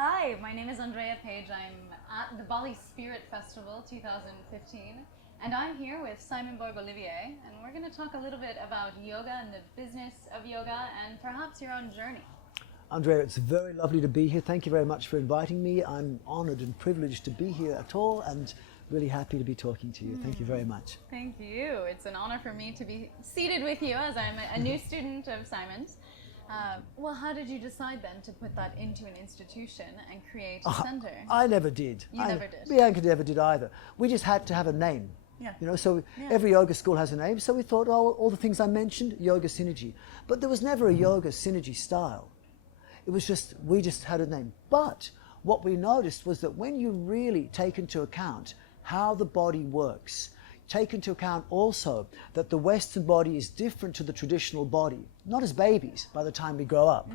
Hi, my name is Andrea Page. I'm at the BaliSpirit Festival 2015, and I'm here with Simon Borg-Olivier, and we're going to talk a little bit about yoga and the business of yoga and perhaps your own journey. Andrea, it's very lovely to be here. Thank you very much for inviting me. I'm honored and privileged to be here at all and really happy to be talking to you. Thank you very much. Thank you. It's an honor for me to be seated with you as I'm a new student of Simon's. Well, how did you decide then to put that into an institution and create a center? I never did. You never did? Bianca never did either. We just had to have a name. Yeah. You know, so every yoga school has a name. So we thought, oh, all the things I mentioned, yoga synergy. But there was never a yoga synergy style. It was just, we just had a name. But what we noticed was that when you really take into account how the body works, take into account also that the Western body is different to the traditional body, not as babies by the time we grow up,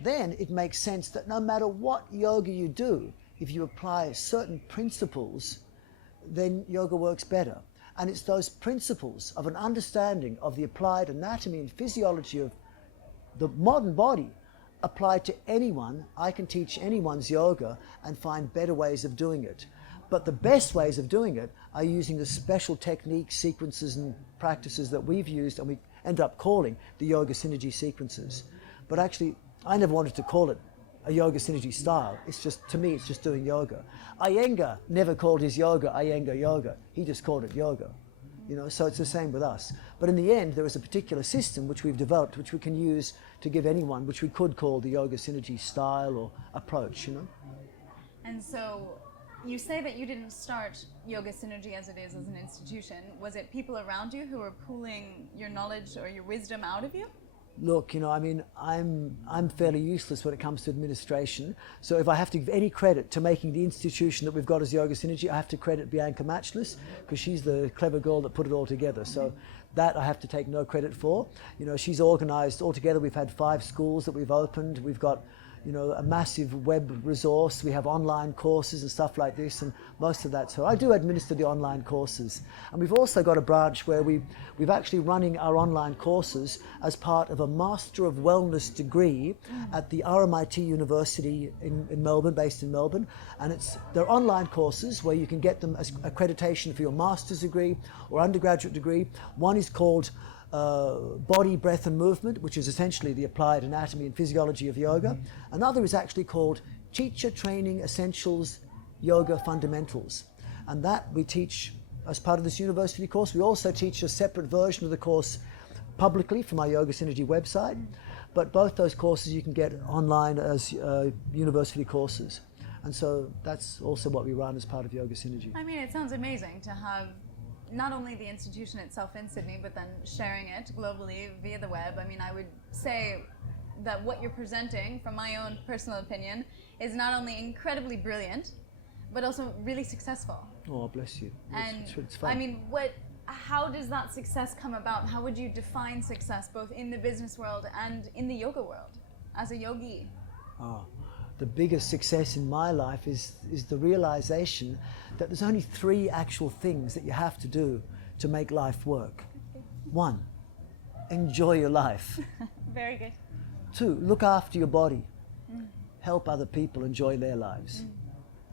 then it makes sense that no matter what yoga you do, if you apply certain principles, then yoga works better. And it's those principles of an understanding of the applied anatomy and physiology of the modern body applied to anyone. I can teach anyone's yoga and find better ways of doing it. But the best ways of doing it are using the special techniques, sequences and practices that we've used and we end up calling the yoga synergy sequences. But actually, I never wanted to call it a yoga synergy style. It's just, to me, it's just doing yoga. Iyengar never called his yoga Iyengar yoga. He just called it yoga. You know, so it's the same with us. But in the end, there is a particular system which we've developed, which we can use to give anyone, which we could call the yoga synergy style or approach, you know. And so, you say that you didn't start Yoga Synergy as it is as an institution. Was it people around you who were pulling your knowledge or your wisdom out of you? Look, you know, I mean, I'm fairly useless when it comes to administration. So if I have to give any credit to making the institution that we've got as Yoga Synergy, I have to credit Bianca Matchless because she's the clever girl that put it all together. So that I have to take no credit for. You know, she's organized altogether. We've had 5 schools that we've opened. We've got, you know, a massive web resource. We have online courses and stuff like this, and most of that. So I do administer the online courses. And we've also got a branch where we've actually running our online courses as part of a Master of Wellness degree at the RMIT University in Melbourne, based in Melbourne. And they're online courses where you can get them as accreditation for your master's degree or undergraduate degree. One is called Body, Breath and Movement, which is essentially the applied anatomy and physiology of yoga. Another is actually called Teacher Training Essentials Yoga Fundamentals. And that we teach as part of this university course. We also teach a separate version of the course publicly from our Yoga Synergy website. But both those courses you can get online as university courses. And so that's also what we run as part of Yoga Synergy. I mean, it sounds amazing to have not only the institution itself in Sydney, but then sharing it globally via the web. I mean, I would say that what you're presenting, from my own personal opinion, is not only incredibly brilliant, but also really successful. Oh, bless you. And it's fun. I mean, how does that success come about? How would you define success both in the business world and in the yoga world as a yogi? Oh, the biggest success in my life is the realization that there's only 3 actual things that you have to do to make life work. 1, enjoy your life. Very good. 2, look after your body. Help other people enjoy their lives.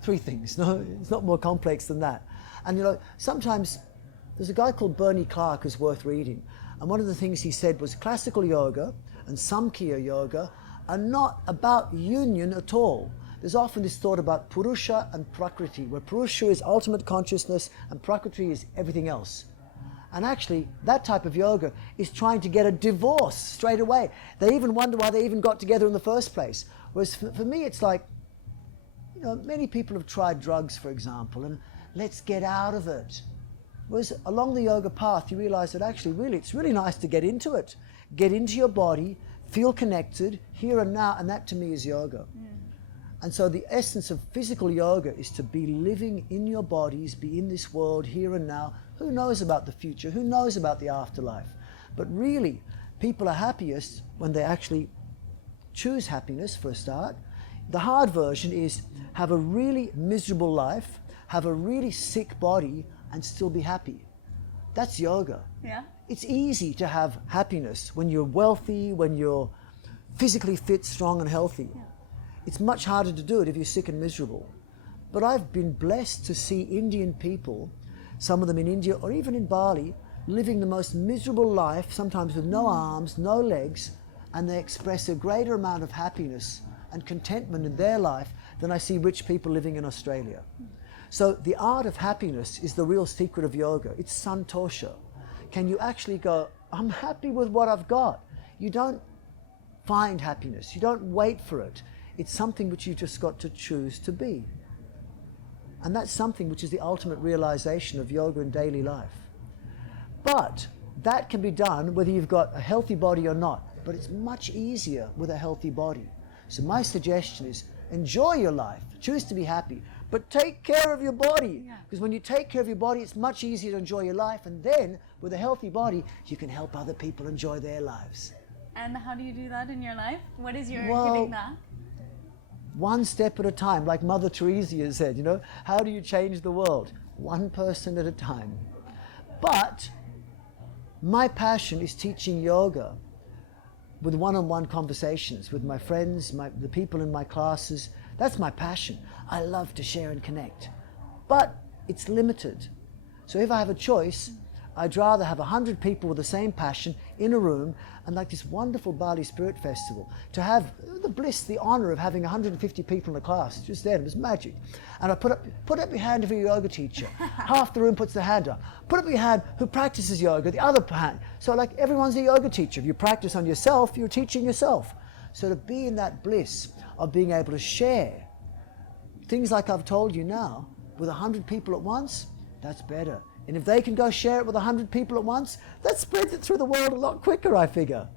3 things. No, it's not more complex than that. And you know, sometimes there's a guy called Bernie Clark who's worth reading. And one of the things he said was classical yoga and Samkhya yoga are not about union at all. There's often this thought about Purusha and Prakriti, where Purusha is ultimate consciousness and Prakriti is everything else. And actually, that type of yoga is trying to get a divorce straight away. They even wonder why they even got together in the first place. Whereas for me, it's like, you know, many people have tried drugs, for example, and let's get out of it. Whereas along the yoga path, you realize that actually, really, it's really nice to get into it. Get into your body, feel connected, here and now, and that to me is yoga. And so the essence of physical yoga is to be living in your bodies, be in this world, here and now. Who knows about the future? Who knows about the afterlife? But really, people are happiest when they actually choose happiness for a start. The hard version is have a really miserable life, have a really sick body, and still be happy. That's yoga. Yeah. It's easy to have happiness when you're wealthy, when you're physically fit, strong, and healthy. Yeah. It's much harder to do it if you're sick and miserable. But I've been blessed to see Indian people, some of them in India or even in Bali, living the most miserable life, sometimes with no arms, no legs, and they express a greater amount of happiness and contentment in their life than I see rich people living in Australia. So the art of happiness is the real secret of yoga. It's santosha. Can you actually go, I'm happy with what I've got? You don't find happiness. You don't wait for it. It's something which you just got to choose to be. And that's something which is the ultimate realization of yoga in daily life. But that can be done whether you've got a healthy body or not. But it's much easier with a healthy body. So my suggestion is enjoy your life, choose to be happy, but take care of your body. Because when you take care of your body, it's much easier to enjoy your life. And then with a healthy body, you can help other people enjoy their lives. And how do you do that in your life? What is your giving back? One step at a time, like Mother Teresa said, you know, how do you change the world? One person at a time. But my passion is teaching yoga with one-on-one conversations with my friends, the people in my classes. That's my passion. I love to share and connect. But it's limited. So if I have a choice, I'd rather have 100 people with the same passion in a room, and like this wonderful BaliSpirit Festival, to have the bliss, the honor of having 150 people in a class, just there, it was magic. And I put up your hand if you're a yoga teacher. Half the room puts their hand up. Put up your hand who practices yoga, the other hand. So like everyone's a yoga teacher. If you practice on yourself, you're teaching yourself. So to be in that bliss of being able to share things like I've told you now with 100 people at once, that's better. And if they can go share it with 100 people at once, that spreads it through the world a lot quicker, I figure.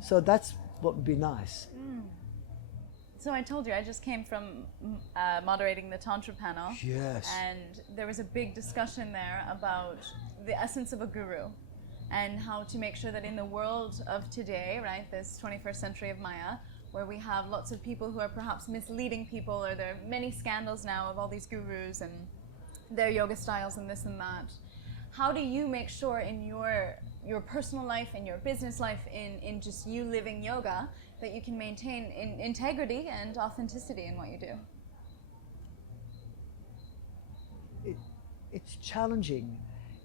So that's what would be nice. So I told you, I just came from moderating the Tantra panel. Yes. And there was a big discussion there about the essence of a guru and how to make sure that in the world of today, right, this 21st century of Maya, where we have lots of people who are perhaps misleading people, or there are many scandals now of all these gurus and their yoga styles and this and that. How do you make sure in your personal life, in your business life, in just you living yoga, that you can maintain integrity and authenticity in what you do? It's challenging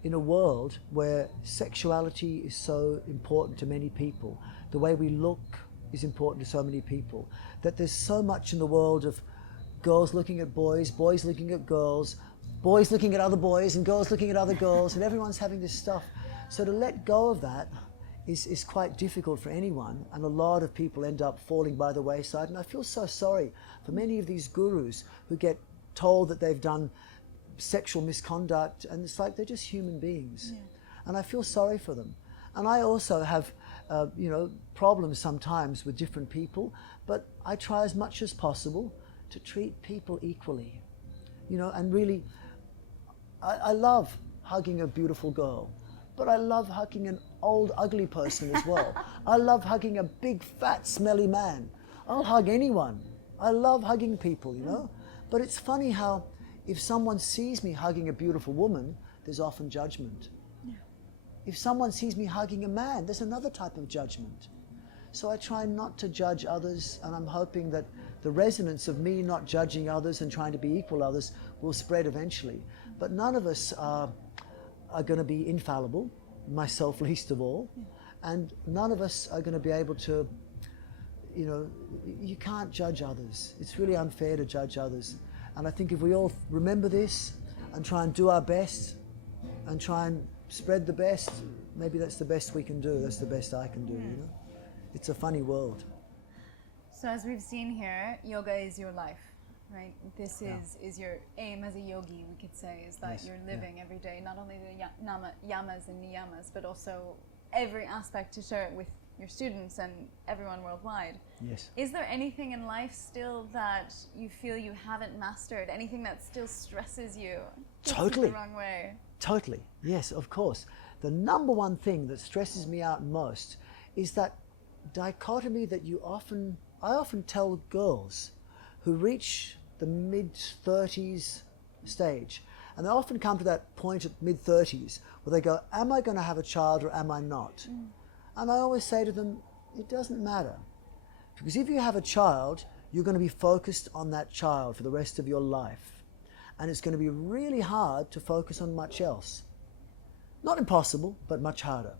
in a world where sexuality is so important to many people. The way we look is important to so many people. That there's so much in the world of girls looking at boys, boys looking at girls, boys looking at other boys and girls looking at other girls, and everyone's having this stuff. So to let go of that is quite difficult for anyone, and a lot of people end up falling by the wayside. And I feel so sorry for many of these gurus who get told that they've done sexual misconduct, and it's like they're just human beings. Yeah. And I feel sorry for them. And I also have problems sometimes with different people, but I try as much as possible to treat people equally. And really, I love hugging a beautiful girl, but I love hugging an old, ugly person as well. I love hugging a big, fat, smelly man. I'll hug anyone. I love hugging people, But it's funny how if someone sees me hugging a beautiful woman, there's often judgment. Yeah. If someone sees me hugging a man, there's another type of judgment. So I try not to judge others, and I'm hoping that the resonance of me not judging others and trying to be equal to others will spread eventually. But none of us are going to be infallible, myself least of all, and none of us are going to be able to, you can't judge others. It's really unfair to judge others. And I think if we all remember this and try and do our best and try and spread the best, maybe that's the best we can do. That's the best I can do, It's a funny world. So as we've seen here, yoga is your life, right? This is your aim as a yogi, we could say, is that you're living every day, not only the yamas and niyamas, but also every aspect to share it with your students and everyone worldwide. Yes. Is there anything in life still that you feel you haven't mastered? Anything that still stresses you? Totally. The wrong way? Totally. Yes, of course. The number one thing that stresses me out most is that dichotomy that I often tell girls who reach the mid-30s stage, and they often come to that point at mid-30s where they go, am I going to have a child or am I not? And I always say to them, it doesn't matter. Because if you have a child, you're going to be focused on that child for the rest of your life. And it's going to be really hard to focus on much else. Not impossible, but much harder.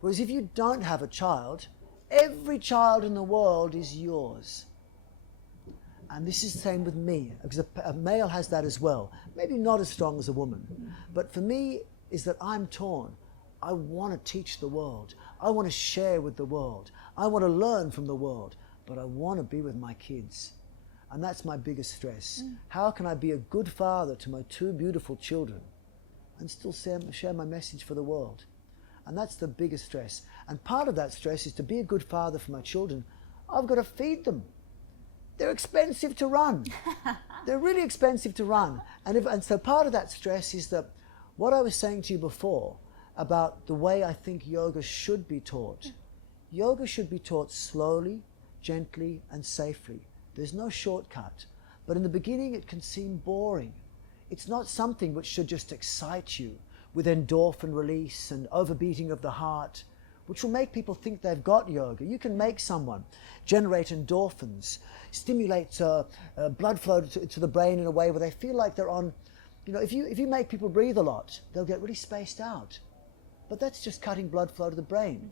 Whereas if you don't have a child, every child in the world is yours. And this is the same with me, because a male has that as well. Maybe not as strong as a woman. But for me, is that I'm torn. I want to teach the world. I want to share with the world. I want to learn from the world. But I want to be with my kids. And that's my biggest stress. How can I be a good father to my two beautiful children and still share my message for the world? And that's the biggest stress. And part of that stress is to be a good father for my children. I've got to feed them. They're expensive to run. They're really expensive to run. And so part of that stress is that what I was saying to you before about the way I think yoga should be taught. Yoga should be taught slowly, gently, and safely. There's no shortcut. But in the beginning, it can seem boring. It's not something which should just excite you with endorphin release and overbeating of the heart, which will make people think they've got yoga. You can make someone generate endorphins, stimulate blood flow to the brain in a way where they feel like they're on, if you make people breathe a lot, they'll get really spaced out. But that's just cutting blood flow to the brain.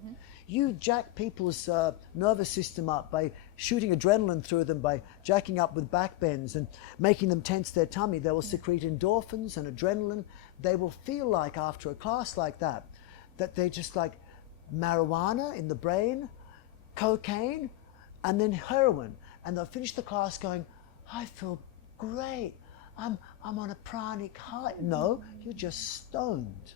You jack people's nervous system up by shooting adrenaline through them, by jacking up with back bends and making them tense their tummy. They will secrete endorphins and adrenaline. They will feel like after a class like that they're just like marijuana in the brain, cocaine, and then heroin. And they'll finish the class going, I feel great. I'm on a pranic high. No, you're just stoned.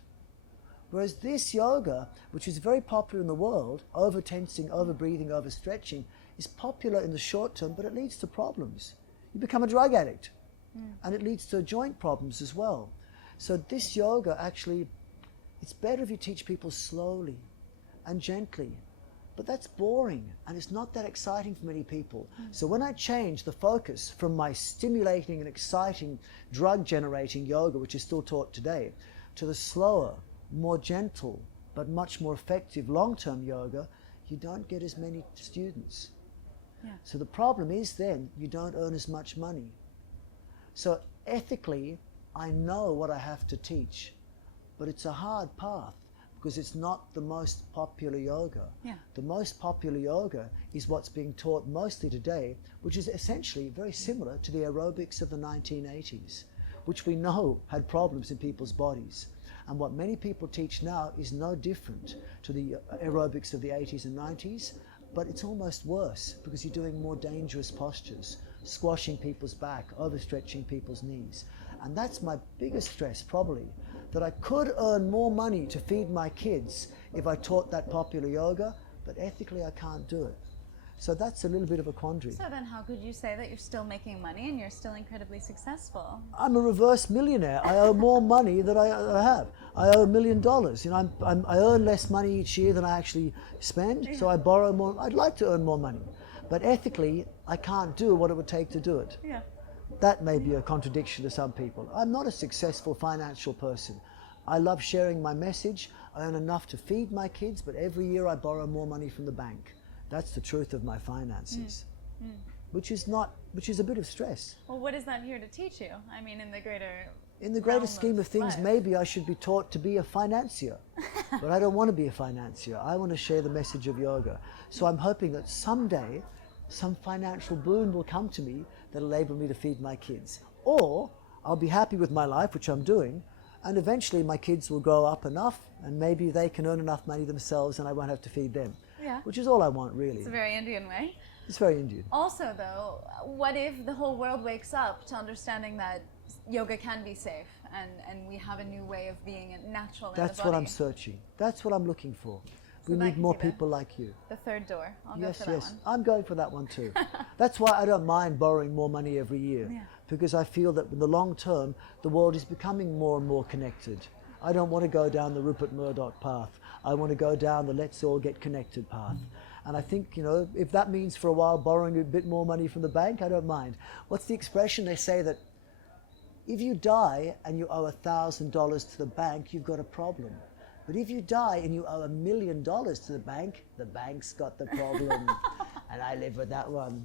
Whereas this yoga, which is very popular in the world, over-tensing, over-breathing, over-stretching, is popular in the short term, but it leads to problems. You become a drug addict, and it leads to joint problems as well. So this yoga actually, it's better if you teach people slowly and gently, but that's boring, and it's not that exciting for many people. So when I change the focus from my stimulating and exciting drug-generating yoga, which is still taught today, to the slower, more gentle, but much more effective long-term yoga, you don't get as many students. So the problem is then you don't earn as much money. So ethically, I know what I have to teach, but it's a hard path because it's not the most popular yoga. The most popular yoga is what's being taught mostly today, which is essentially very similar to the aerobics of the 1980s, which we know had problems in people's bodies. And what many people teach now is no different to the aerobics of the 80s and 90s, but it's almost worse because you're doing more dangerous postures, squashing people's back, overstretching people's knees. And that's my biggest stress probably, that I could earn more money to feed my kids if I taught that popular yoga, but ethically I can't do it. So that's a little bit of a quandary. So then how could you say that you're still making money and you're still incredibly successful? I'm a reverse millionaire. I owe more money than I have. I owe $1 million. I earn less money each year than I actually spend, so I borrow more. I'd like to earn more money. But ethically, I can't do what it would take to do it. That may be a contradiction to some people. I'm not a successful financial person. I love sharing my message. I earn enough to feed my kids, but every year I borrow more money from the bank. That's the truth of my finances, which is a bit of stress. Well, what is that here to teach you? I mean, in the greater realm scheme of things, life. maybe I should be taught to be a financier, but I don't want to be a financier. I want to share the message of yoga. So I'm hoping that someday some financial boon will come to me that'll enable me to feed my kids. Or I'll be happy with my life, which I'm doing, and eventually my kids will grow up enough and maybe they can earn enough money themselves and I won't have to feed them. Which is all I want, really. It's a very Indian way. It's very Indian. Also, though, what if the whole world wakes up to understanding that yoga can be safe and we have a new way of being natural in the body? That's what I'm searching. That's what I'm looking for. So we that need can more be people like you. The third door. I'll Yes, go for that one. I'm going for that one too. That's why I don't mind borrowing more money every year, because I feel that in the long term, the world is becoming more and more connected. I don't want to go down the Rupert Murdoch path. I want to go down the let's all get connected path. And I think, if that means for a while borrowing a bit more money from the bank, I don't mind. What's the expression? They say that if you die and you owe $1,000 to the bank, you've got a problem. But if you die and you owe $1 million to the bank's got the problem. And I live with that one.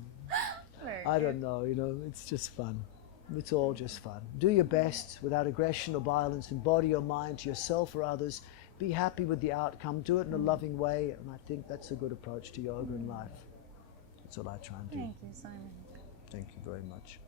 Very I good. don't know, you know, it's just fun. It's all just fun. Do your best without aggression or violence in body or mind, to yourself or others. Be happy with the outcome. Do it in a loving way, and I think that's a good approach to yoga in life. That's what I try and do. Thank you, Simon. Thank you very much.